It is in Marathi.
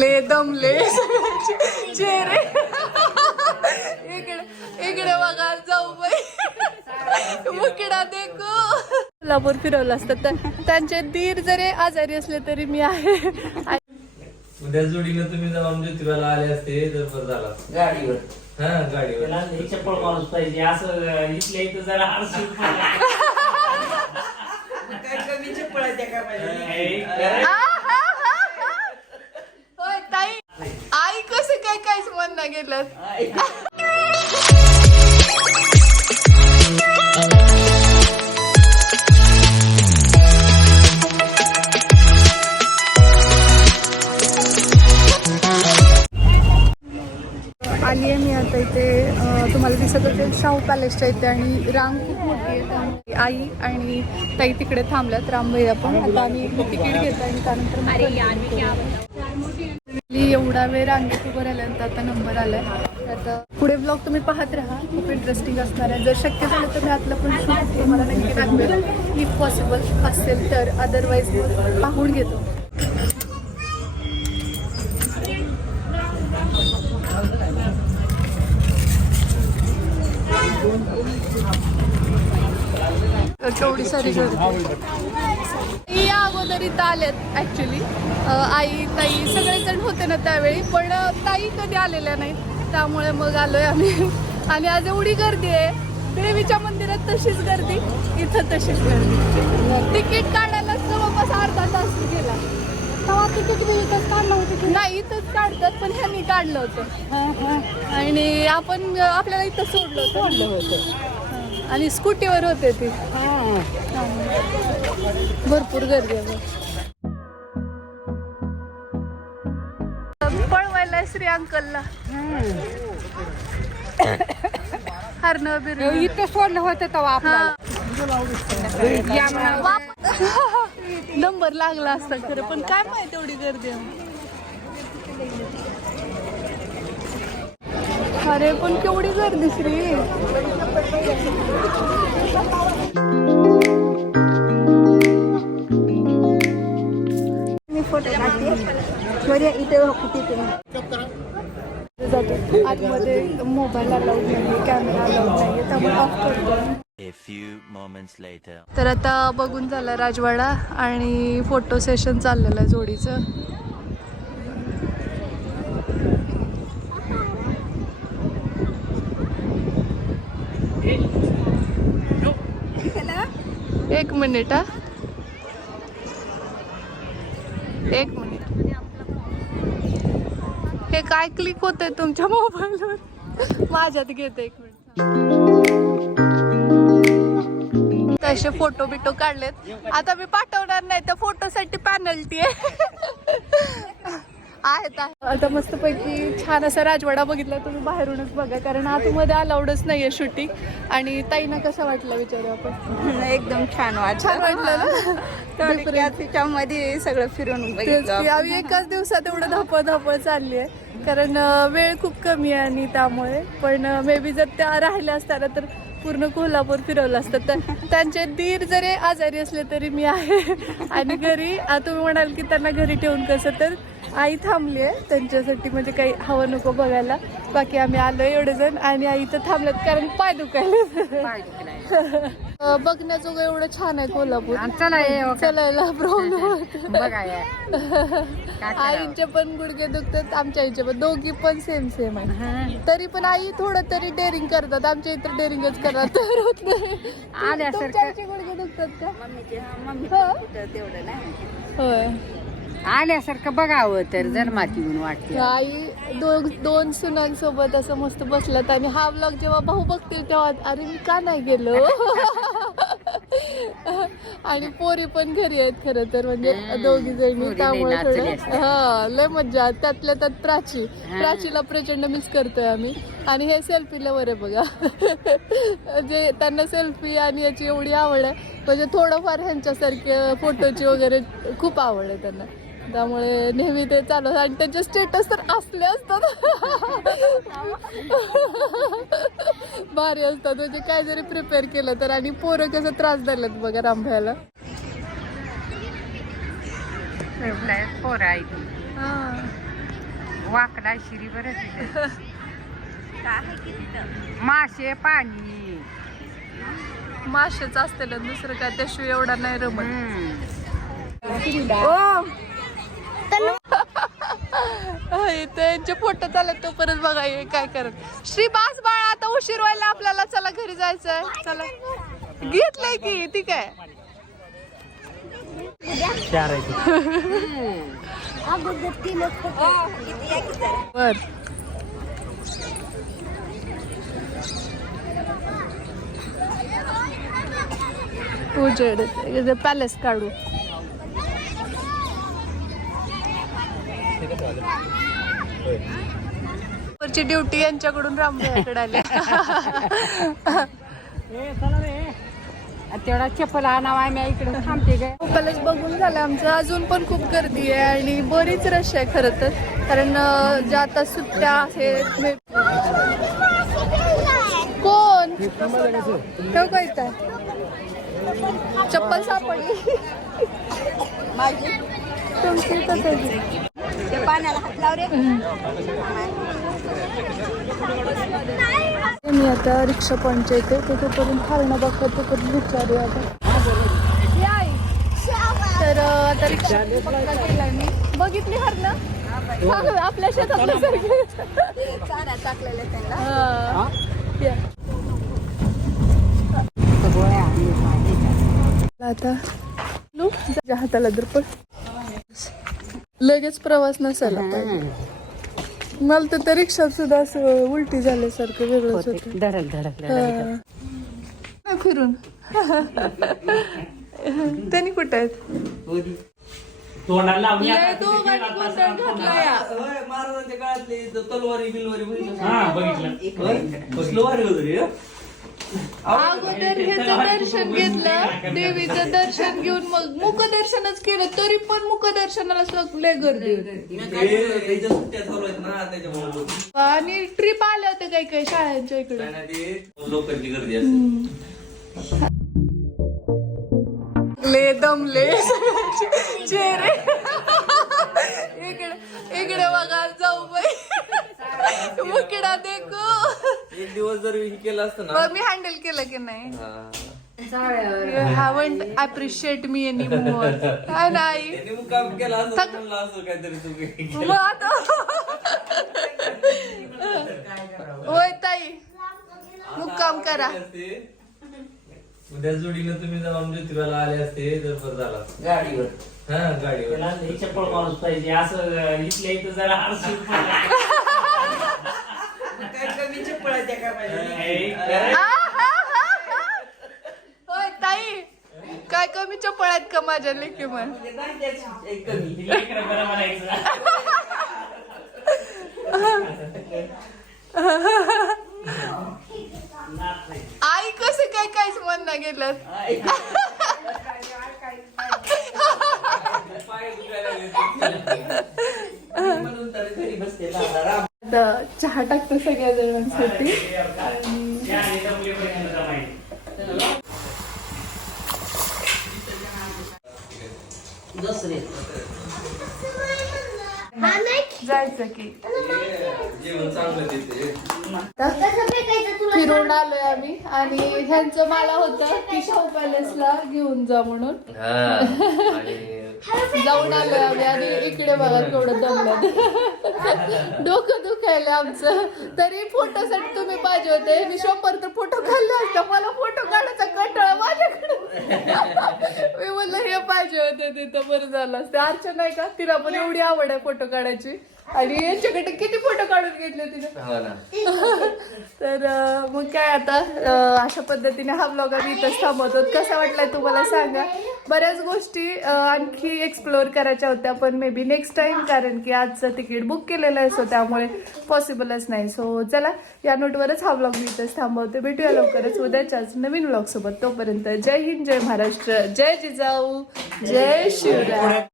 ले दमले चेहरे. इकडे इकडे बघा जाऊ बाई. मुकडा देखो. कोल्हापूर फिरवलं असतं. तर त्यांचे दीर जरी आजारी असले तरी मी आहे. उद्या जोडीनं तुम्ही जाऊन ज्योतिबाला आले असते तर बरं झाला गाडीवर. हा गाडीवर. त्याला चप्पल माणूस पाहिजे. असं इथल्या इथं जरा आरशी काय कमी चप्पल आहे त्या काय पाहिजे ताई आई कसं काय काहीच म्हणणं गेलं आली आहे मी आता इथे तुम्हाला दिसत असेल शाहू पॅलेसच्या इथे आणि रांग खूप मोठी आहे. आई आणि ताई तिकडे थांबल्यात. रामभाई आपण आता आम्ही तिकीट घेतो आणि त्यानंतर मी एवढा वेळ रांगेत उभं राहिल्यानंतर आता नंबर आलाय. आता पुढे ब्लॉग तुम्ही पाहत राहा. खूप इंटरेस्टिंग असणार आहे. जर शक्य झालं तर मी आतलं पण शूट तुम्हाला नक्की दाखवेल इफ पॉसिबल असेल तर अदरवाईज पाहून घेतो. चौडी सारी अगोदर इथं आल्यात ऍक्च्युली आई ताई सगळेजण होते ना त्यावेळी पण ताई कधी आलेल्या नाहीत. त्यामुळे मग आलोय आम्ही. आणि आज एवढी गर्दी आहे. देवीच्या मंदिरात तशीच गर्दी इथं तशीच गर्दी. तिकीट काढायला जवळपास अर्धा तास गेला. तेव्हा तिकीट इथंच काढलं होतं नाही इथंच काढतात पण ह्यांनी काढलं होतं. आणि आपण आपल्याला इथं सोडलं सोडलं होतं. आणि स्कूटीवर होते ती. भरपूर गर्दी आहे. पळवायला श्री अंकलला. हरण बिर इथं सोडलं होतं तेव्हा हा. या म्हणा. नंबर लागला असता खरं पण काय माहिती एवढी गर्दी आहे. अरे पण केवढी गर्दी श्री. मी फोटो काढते. बरे इथे जातो. आतमध्ये मोबाईल अलाउड नाही कॅमेरा अलाउड नाही त्यामुळे ऑफ करतो. A few moments later. तर आता बघून झाला राजवाडा आणि फोटो सेशन चाललेलं आहे जोडीचं. एक मिनिट हा. एक मिनिट. हे काय क्लिक होतंय तुमच्या मोबाईलवर माझ्यात घेते एक मिनिट. तसे फोटो बिटो काढलेत. आता मी पाठवणार नाही त्या फोटोसाठी पॅनल्टी आहे. आहेत आहे. आता मस्तपैकी छान असा राजवाडा बघितला तुम्ही बाहेरूनच बघा कारण आतमध्ये अलाउडच नाहीये शूटिंग आणि ताईना कसा वाटला विचारू आपण? एकदम छान वाटलं. छान वाटलं ना? सगळं फिरून तेच बघितलं की आम्ही एकाच दिवसात एवढं धापळ धापळ चालली आहे. कारण अं, वेळ खूप कमी आहे आणि त्यामुळे. पण मे बी जर त्या राहिल्या असताना तर पूर्ण कोल्हापूर फिरवलं असतं. तर त्यांचे दीर जरी आजारी असले तरी मी आहे. आणि घरी आ, तुम्ही म्हणाल की त्यांना घरी ठेवून कसं तर आई थांबली आहे त्यांच्यासाठी म्हणजे काही हवं नको बघायला. बाकी आम्ही आलो एवढे जण आणि आई तर थांबल्यात कारण पाय दुखायले. बघण्याजोगं एवढं छान आहे कोल्हापूर. चलायला प्रॉब्लेम? आईचे पण गुडघे दुखतात आमच्या आईचे पण. दोघी पण सेम सेम आहे. तरी पण आई थोडं तरी डेअरिंग करतात. आमच्या इतर डेअरिंगच करतात तर होत नाही. गुडघे दुखतात का? मम्मीचे मम्मी. तेवढं नाही. होय. आल्यासारखं बघावं तर जन्मात येऊन वाटते. आई दोन दोन सुनांसोबत असं मस्त बसलात आणि हा ब्लॉग जेव्हा भाऊ बघतील तेव्हा अरे मी का नाही गेलो? आणि पोरी पण घरी आहेत खरं तर म्हणजे दोघी जणी त्यामुळे थोडं. हा लय मज्जा. त्यातल्या त्यात प्राची. प्राचीला प्रचंड मिस करतोय आम्ही. आणि हे सेल्फीला वर आहे बघा. म्हणजे त्यांना सेल्फी आणि याची एवढी आवड आहे. म्हणजे थोडंफार ह्यांच्यासारखे फोटोची वगैरे खूप आवड आहे त्यांना. त्यामुळे नेहमी ते चालू. आणि त्यांचे स्टेटस तर असले असतात. भारी असतात म्हणजे काय जरी प्रिपेअर केलं तर. आणि पोरं कसं त्रास द्यायलात बघा रामभ्याला हा. वाकडा शिरी बरं मासे पाणी. मासेच असते ना दुसरं काय? त्याशिवाय एवढा नाही रमत. हम्म. होय, त्यांचे फोटो चालत तो परत बघा काय करत. श्री बास बाळा आता उशीर व्हायला आपल्याला. चला घरी जायचंय. चला. घेतलंय की ती काय? चार आहे बर. उजेड. पॅलेस काढू. वरची ड्युटी यांच्याकडून रामभाऊकडे आली. तेवढा चप्पल आणावा आम्ही. इकडे थांबते काय पॅलेस बघून झालं आमचं. अजून पण खूप गर्दी आहे आणि बरीच रश आहे खरं तर. कारण ज्या आता सुट्ट्या आहेत कोण? ठेव काय? चप्पल सापडली. तुमची इथंच मी आता रिक्षा पॉईंटच्या इथे तिथे करून खालणं बघतो तिकडून विचारूया आता. तर आता रिक्षा केलाय मी. बघितली हर ना? आपल्या सारखे चारा टाकलेले त्यांना. आता हाताला तर पण. लगेच प्रवास नसायला पाहिजे. मला तर त्या रिक्षात सुद्धा असं उलटी झाल्यासारखं वेगळंच होतं. धडक धडक हा. फिरून. त्यांनी कुठे आहेत? तोंडाला लय दोघांनी गोंधळ महाराजांच्या काळातले तलवारी बिलवारी हा बघितलं? अगोदर ह्याचं दर्शन घेतलं देवीचं दर्शन घेऊन मग मुख दर्शनच केलं तरी पण मुख दर्शनाला सगळे गर्दी होती. आणि ट्रिप आल्या होत्या काही काही शाळांच्या इकडे. ले दमले. चेहरे. इकडे इकडे बघा जाऊ बाई. मुकडा देखो. एक दिवस जर हे केलं असतं ना. मग मी हँडल केलं की नाही. हा. You haven't appreciate me any more काय नाही. त्यांनी केलं असं थक- म्हणलं असं काहीतरी तू केलं. मग आता. होय ताई. मुक्काम करा. असते. उद्या जोडीनं तुम्ही जाऊन ज्योतिबाला आले असते तर बरं झालं असतं. गाडीवर. हा गाडीवर. त्याला चप्पल माणूस पाहिजे. असं इथल्या इथं जरा आरसून काय कमी चप्पल आहे त्या काय पाहिजे आ, हा, हा, हा. होय ताई. काय कमी चपळ आहेत का माझ्या लेखी मन आई कसं काय काहीच म्हणणं गेलं. म्हणून तरी घरी बसते आता चहा टाकतो सगळ्या जणांसाठी. जायचं की. जेवण चांगलं देते फिरून आलोय आम्ही. आणि ह्यांचं मला होतं की शाहू पॅलेसला घेऊन जा म्हणून. जाऊन आलोय आम्ही. आणि इकडे बघा केवढं दमलं डोकं दुखायलं आमचं. तरी फोटोसाठी तुम्ही पाहिजे होते. मी शंभर तर फोटो काढले असता. मला फोटो काढायचा कंटाळा माझ्याकडे मी म्हणलं हे पाहिजे होते तिथं बरं झालं असतं. अर्चना नाही का? तिला पण एवढी आवड आहे फोटो काढायची. आणि यांच्याकडे किती फोटो काढून घेतले तिने? तर अं, मग काय आता? अशा पद्धतीने हा ब्लॉग आम्ही इथंच थांबवतो. कसा वाटलाय तुम्हाला सांगा? बऱ्याच गोष्टी आणखी एक्सप्लोअर करायच्या होत्या पण मे बी नेक्स्ट टाइम कारण की आजचं तिकीट बुक केलेलं आहे सो त्यामुळे पॉसिबलच नाही. सो चला या नोटवरच हा ब्लॉग मी इथंच थांबवते. भेटूया लवकरच उद्याच्याच नवीन ब्लॉग सोबत. तोपर्यंत जय हिंद जय महाराष्ट्र जय जिजाऊ जय शिवराय.